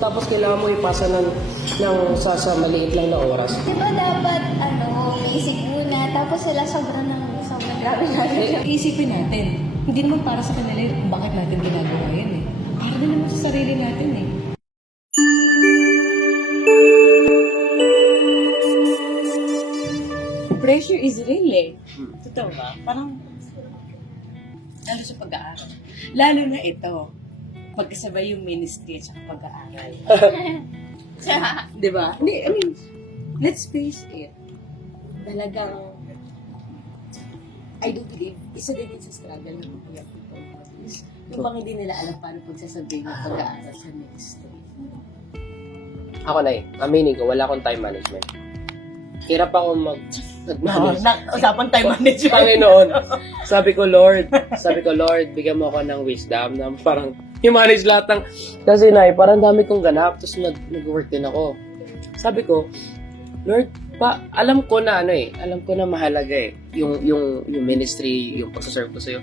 Tapos kailangan mo ipasa sa maliit lang na oras. Di ba dapat, basic muna, tapos sila sobrang grabe na. Iisipin natin, hindi naman para sa kanila kung bakit natin ginagawa yun eh. Para din naman sa sarili natin eh. Pressure is real eh. Totoo ba? Parang, lalo sa pag-aaral. Lalo na ito, magkasabay yung ministry at saka pag-aaral. Di ba? Hindi, I mean, let's face it. Talagang, I do believe, isa din sa struggle ng mga people. Yung bang hindi nila alam paano pagsasabihin ng pag-aaral sa ministry. Ako na aminin ko, wala akong time management. Hirap ako mag-manage. Usapan time management. Panginoon, sabi ko, Lord, bigyan mo ako ng wisdom na parang i-manage lahat ng... Kasi parang dami kong ganap, tapos nag-work din ako. Sabi ko, Lord, alam ko na mahalaga yung ministry, yung pagsaserve ko sa'yo.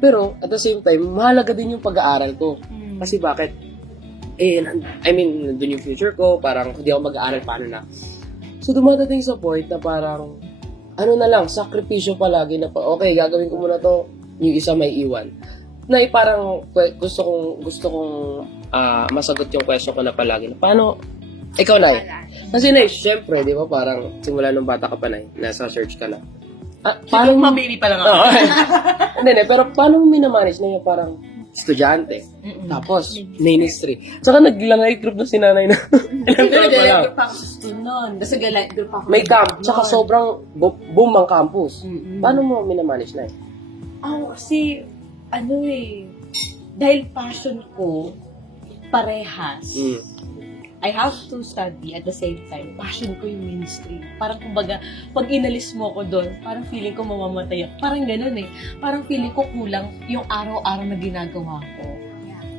Pero, at the same time, mahalaga din yung pag-aaral ko. Kasi bakit? Nandun yung future ko, parang hindi ako mag-aaral, paano na? So, dumadating sa point na parang, sakripisyo palagi na okay, gagawin ko muna to, yung isa may iwan. Na parang gusto kong masagot yung question ko na palagi. Paano, ikaw na kasi syempre, di ba, parang simula nung bata ka pa nasa church ka na. Paano baby pa lang ako? Hindi, pero paano mo minamanage na yung parang estudyante? Tapos, ministry. Saka nag-light group na si nanay na. Nag-light group ako sa school noon. Kasi nag-light group ako. May camp, tsaka sobrang boom ang campus. Paano mo minamanage na Kasi, dahil passion ko, parehas. I have to study at the same time. Passion ko yung ministry. Parang kumbaga, pag inalis mo ko doon, parang feeling ko mamamatay ako. Parang ganun eh. Parang feeling ko kulang yung araw-araw na ginagawa ko.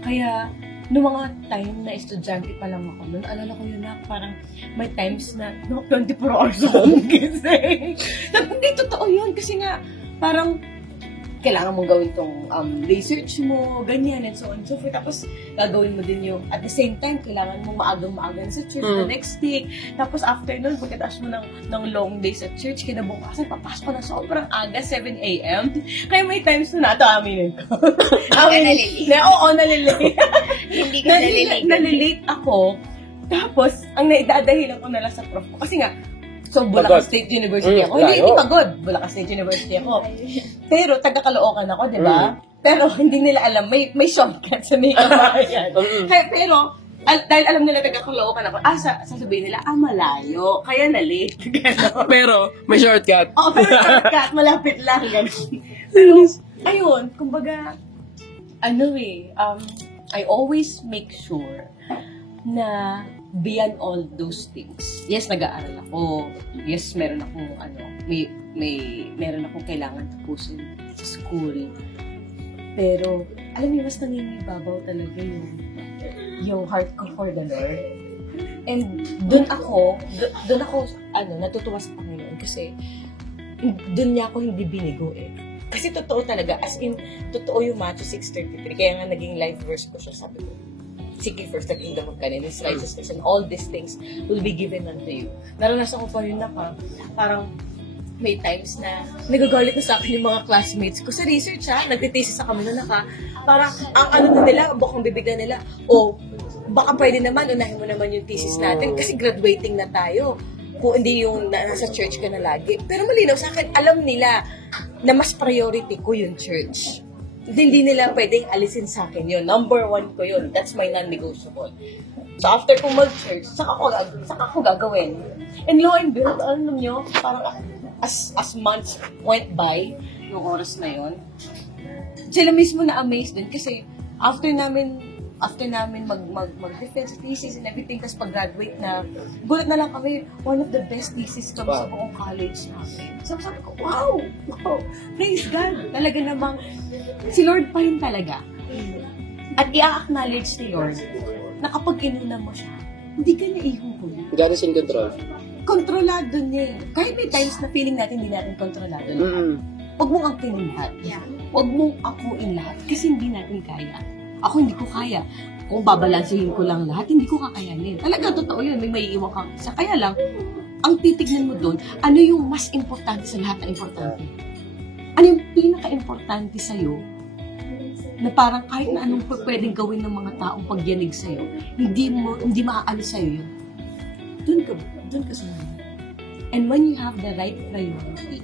Kaya, noong mga time na estudyante pa lang ako, noon, alala ko yun na, parang may times na 24 hours akong gising. Hindi totoo yun kasi nga, parang kailangan mong gawin tong research mo, ganyan, and so on and so forth. Tapos, gagawin mo din yung, at the same time, kailangan mong maagang-maaga sa church the next week. Tapos, after nun, pagkatapos mo ng long days at church, kinabukasan, papasok ko na sobrang aga, 7 a.m. Kaya may times na ito, aminin ko. Oo, nalilate. Hindi ka nalilate. Nalilate ako. Tapos, ang naidadahilan ko na lang sa prof ko. Kasi nga, so, Bulacan State University ako. Hindi pagod. Bulacan State University ako. Pero, taga-Caloocan ako, di ba? Pero, hindi nila alam. May shortcut sa may kabayan. Pero, dahil alam nila taga-Caloocan ako, sasabihin nila, malayo. Kaya na-late. Pero, may shortcut. Oo, pero shortcut. Malapit lang. Pero, ayun, kumbaga, I always make sure na beyond all those things. Yes, nag-aaral ako. Yes, meron akong meron akong kailangan tapusin sa school. Pero, alam niyo, mas nangingibabaw talaga yung heart ko for the Lord. And doon ako, natutuwa sa Panginoon kasi doon niya ako hindi binigo eh. Kasi totoo talaga, as in, totoo yung Matthew 6:33. Kaya nga naging life verse ko siya, sabi ko, seek ye first the kingdom of God and His righteousness, and all these things will be given unto you. Naranasan ko pa rin na parang may times na nagagalit na sa akin yung mga classmates ko sa research nagtitesis sa kami na parang ang na nila, bukang bibigyan nila, baka pwede naman, unahin mo naman yung thesis natin kasi graduating na tayo. Kung hindi yung nasa church ka na lagi. Pero malinaw sa akin, alam nila na mas priority ko yung church. Hindi nila pwedeng alisin sa akin yun. Number 1 ko yun. That's my non-negotiable. So, after kong mag-church, saka ko gagawin. And lo and behold, alam nyo, parang as months went by, yung oras na yun, sila mismo na-amaze din kasi after namin mag-defense thesis and everything, tapos pag-graduate na, gulat na lang kami, one of the best thesis kami sa buong college namin. So, sabi ko, wow, praise God. Talaga namang, si Lord pa rin talaga. At i-acknowledge ni Lord na kapag kinuna mo siya, hindi ka naihuhuli. God is in control. Kontrolado niya. Kahit may times na feeling natin hindi natin kontrolado lahat. Huwag mong angkinin lahat. Huwag mong akuin lahat kasi hindi natin kaya. Ako hindi ko kaya. Kung babalansihin ko lang lahat, hindi ko kakayanin. Talaga, totoo yun. May maiiwan kang isa. Kaya lang, ang titignan mo doon, ano yung mas importante sa lahat na importante? Ano yung pinaka-importante sa'yo na parang kahit na anong pwedeng gawin ng mga taong pagyanig sa'yo, hindi maaalis sa'yo yun. Doon ka sa mga. And when you have the right priority,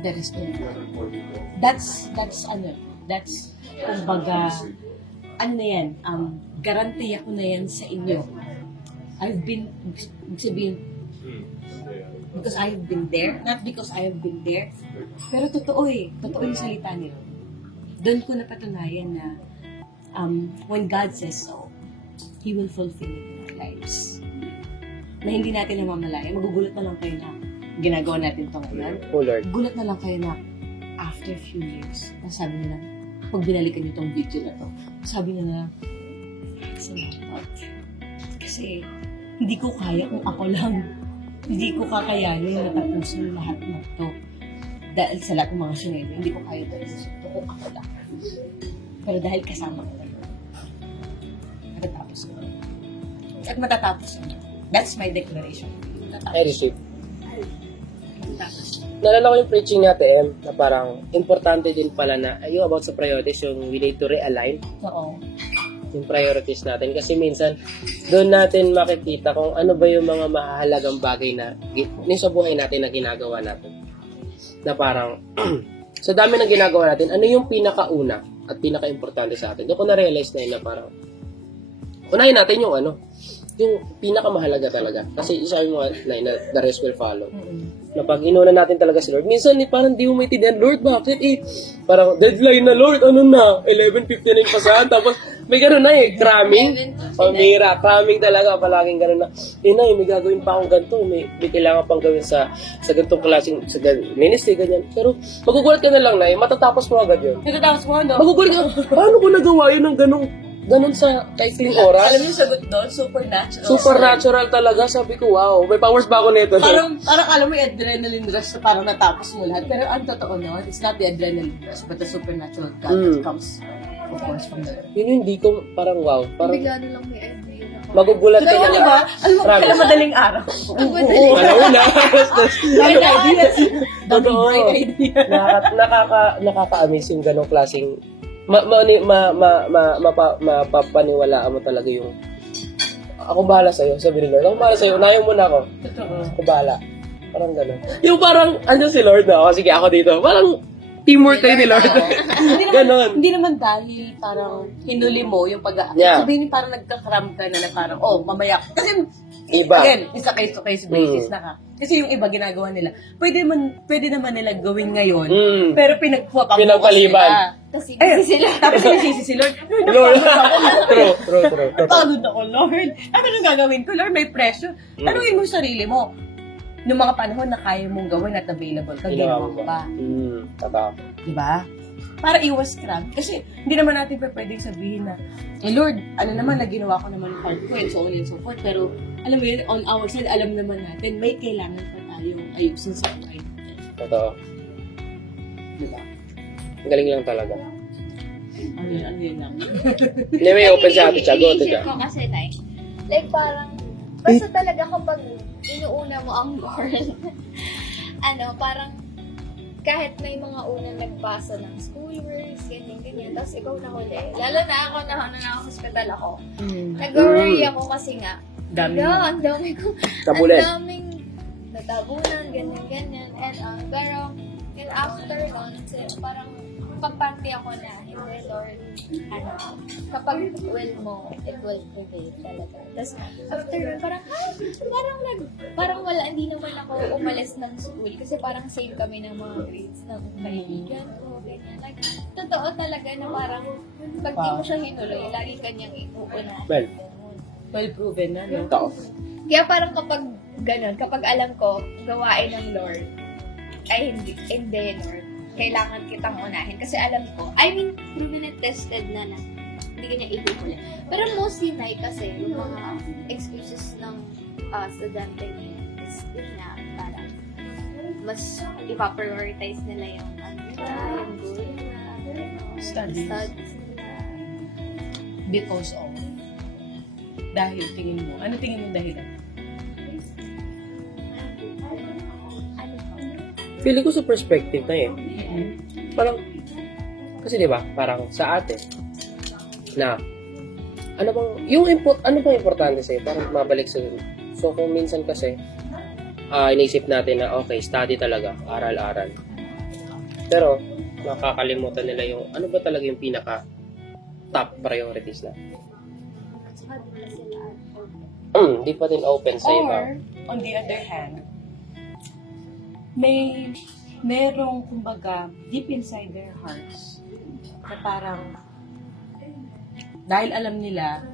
the rest will follow. That's kumbaga, ano na yan, garantiya ko na yan sa inyo. Sabihin, because I have been there, not because I have been there, pero totoo yung salita nila. Doon ko napatunayan na when God says so, He will fulfill it in our lives. Na hindi natin namamalaya, magugulat na lang kayo na ginagawa natin ito ngayon. Oh Lord. Gulat na lang kayo na after a few years, sabi nila, pag binalikan niyo itong video na to, sabi nila, salamat. Kasi hindi ko kaya kung ako lang. Hindi ko kakayanin na tapusin lahat ng to. Dahil sa lahat ng mga sinelo, hindi ko kaya tapusin ito kung ako lang. Pero dahil kasama ko lang, matatapos ko. At matatapos ko. That's my declaration. I receive. Matatapos. Naalala ko yung preaching natin, Em, na parang importante din pala na, yung about sa priorities, yung we need to realign Oo. yung priorities natin. Kasi minsan, doon natin makikita kung ano ba yung mga mahalagang bagay na sa buhay natin na ginagawa natin. Na parang, sa dami ng ginagawa natin, ano yung pinakauna at pinaka-importante sa atin? Doon ko na-realize na yun na parang, unahin natin yung yung pinakamahalaga talaga. Kasi isa yung mga line na the rest will follow. Na pag inuna natin talaga si Lord, minsan parang di mo maintindihan, Lord, bakit parang deadline na, Lord, ano na, 11:59 pa saan, tapos may gano'n na cramming. Pamira, cramming talaga, palaging gano'n na. May gagawin pa akong ganito, may kailangan pang gawin sa ganitong klaseng, sa ministry, ganyan. Pero magugulat ka na lang na, matatapos mo agad yun. Matatapos mo, no? Magugulat ka, paano ko nagawa yun ng ganun sa kaikling oras? Alam niyo yung sagot doon? Supernatural. Supernatural talaga. Sabi ko, wow, may powers ba ako nito? Parang alam mo yung adrenaline rush na parang natapos mo lahat. Pero ang totoo no, it's not the adrenaline rush, but the supernatural God that comes, of course, from the Lord. Yun yung hindi ko, parang wow. Parang Bigla na lang may idea na magugulat ka na Diba? lang. Alam mo, kailan madaling araw. Oo, alauna. Daming ideas. Daming Totoo. bright idea. Nakaka-amaze yung ganong klaseng mapapaniwalaan mo talaga yung ako bahala sa'yo, sabi ni Lord. Ako bahala sa'yo, unahin mo na ako. Totoo. Ako bahala. Parang gano'n. Yung parang, andyan si Lord na, sige ako dito. Parang teamwork kayo ni Lord. Ganon. Hindi naman dahil parang hinuli mo yung Yeah. sabihin parang nagkakaram ka na parang, mamaya. Kasi, Iba. again, it's a case-to-case basis na ka. Kasi yung iba ginagawa nila, pwede naman nila gawin ngayon, pero Pinagpaliban. kasi sila. Tapos sinisisi si Lord. Lord. True. Napagod ako, Lord. Ano nang gagawin ko, Lord? May pressure. Tanungin mo yung sarili mo. Noong mga panahon na kaya mong gawin at available ka, ginawa mo ba? Totoo. Diba? Para iwas crab. Kasi hindi naman natin pwedeng sabihin na, Lord, ano naman, na ginawa ko naman yung part ko and so on and so forth. Pero, alam mo yun, on our side, alam naman natin, may kailangan pa tayong ayusin sa buhay natin. Totoo. Diba? Ang galing lang talaga. Ano yun lang. Hindi, may open si Ate Tiago. Iniisip ko kasi, like parang, basta talaga kapag inuuna mo ang Lord, parang, kahit may mga unang nagbasa ng schoolworks, ganyan, tapos ikaw na huli. Lalo na ako, na hospital ako. Nag-worry ako kasi nga, ang dami ko, Tabulan. ang daming natabunan, ganyan. And, pero, after months, parang, kampante ako na, hindi, Lord, kapag will mo, it will prevail talaga. Tapos, after yun, parang wala, hindi naman ako umalis ng school kasi parang same kami ng mga grades ng kaibigan ko, ganyan. Like, totoo talaga na parang, pag di mo siya hinuloy, lagi kanyang iuunahin. Well, Well proven na, no? totoo. Kaya parang kapag ganun, kapag alam ko, gawain ng Lord, ay hindi, Lord. Kailangan kitang unahin. Kasi alam ko, proven and tested na hindi ka niya ihuhuli. Pero mostly, kasi yung mga excuses ng estudyante niya is na parang mas ipaprioritize nila yung good na Studies. nila. Because of, dahil tingin mo, ano tingin mo dahilan? Feeling ko sa perspective na parang, kasi di ba, parang sa ate, na, ano bang importante sa'yo? Parang mabalik sa, so kung minsan kasi, inisip natin na, okay, study talaga, aral-aral. Pero, nakakalimutan nila yung, ano ba talaga yung pinaka top priorities na? Saka di na sila Di pa din open sa iba. Or, on the other hand, merong, kumbaga, deep inside their hearts, na parang, dahil alam nila,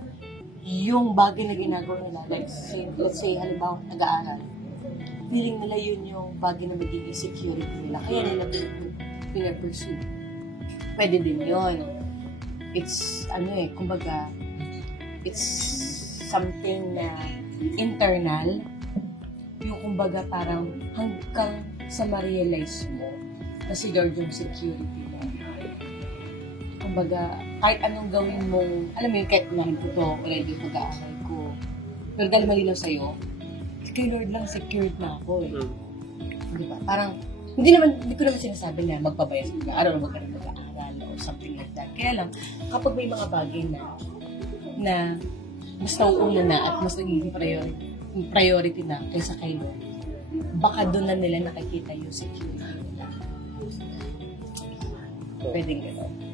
yung bagay na ginagawa nila, like, let's say, halimbawa, nag-aaral, feeling nila yun yung bagay na magiging security nila. Kaya nila pinapursue. Pwede din yun. It's, kumbaga, it's something na internal, yung kumbaga parang hanggang sa ma-realize mo na si Lord yung security mo. Kumbaga, kahit anong gawin mong, alam mo yun, kahit unahin ko to, already mag-aaral ko. Pero dahil malinaw sa'yo, kay Lord lang secured na ako eh. Di ba? Parang, hindi ko naman sinasabi na magpabayas ka, araw na mag-aaral or something like that. Kaya lang, kapag may mga bagay na mas nauuna na at mas nagiging priority na kaysa kay Lord, baka doon na nila nakikita yung security nila. Pwedeng gano'n.